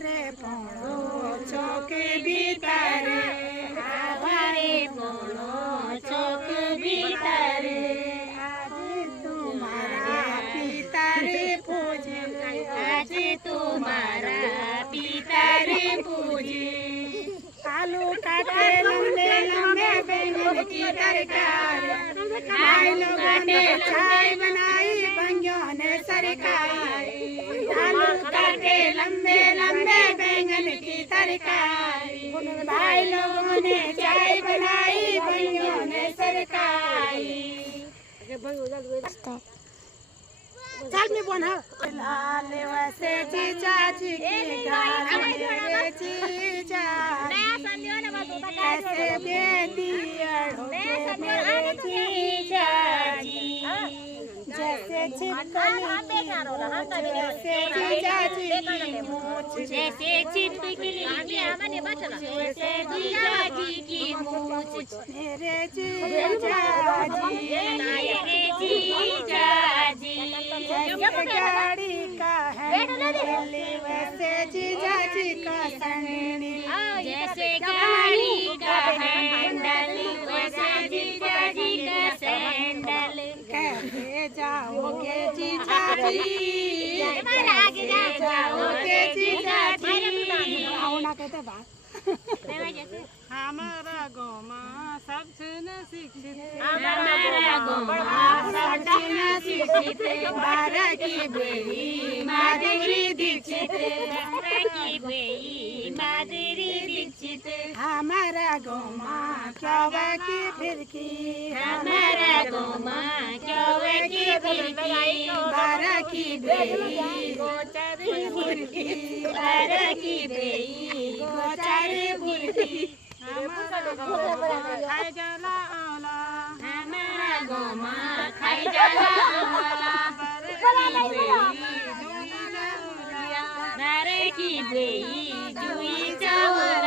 आवारे पोणो चौक भीतर आवारे पोणो चौक भीतर आज तुम्हारा पिता रे पूजे आज तुम्हारा पिता रे पूजे आलू काटे लंबे लंबे बैंगन की तरकारी भाई लोगों ने चाय बनाई भंगियों ने सरकारी आलू काटे लंबे लंबे बैंगन की तरकारी भाई लोगों ने चाय बनाई भंगियों ने सरकारी चल में बोना लाल वैसे जीजा जी की गाली रे जीजा कैसे बेटी मेरे जीजा जी जैसे छिपकली जैसे जीजा जी की मूंछ जैसे छिपकली जैसे जीजा जी की मूंछ मेरे जीजा जी मेरे जीजा जी जैसे गाड़ी का हैंडल वैसे जीजा जी का सैंडल जैसे गाड़ी का हैंडल वैसे जीजा जी का सैंडल कैसे जाओगे जीजा जी कैसे जाओगे जीजा जी आओना कहते बात हमारा गोमा सब छूना शिक्षित हमारा गोमा सब छूना शिक्षित बारह की बेई माधुरी दीक्षित बारह की बेई माधुरी दीक्षित हमारा गोमा क्यों की फिरकी हमारा गोमा क्यों की फिरकी बारह की बेई गोचर फुरकी बारह की बेई गोचर फुरकी खाई जाला आला हमारा गोमा खाई जाला आला बारह की बेई जुई चावल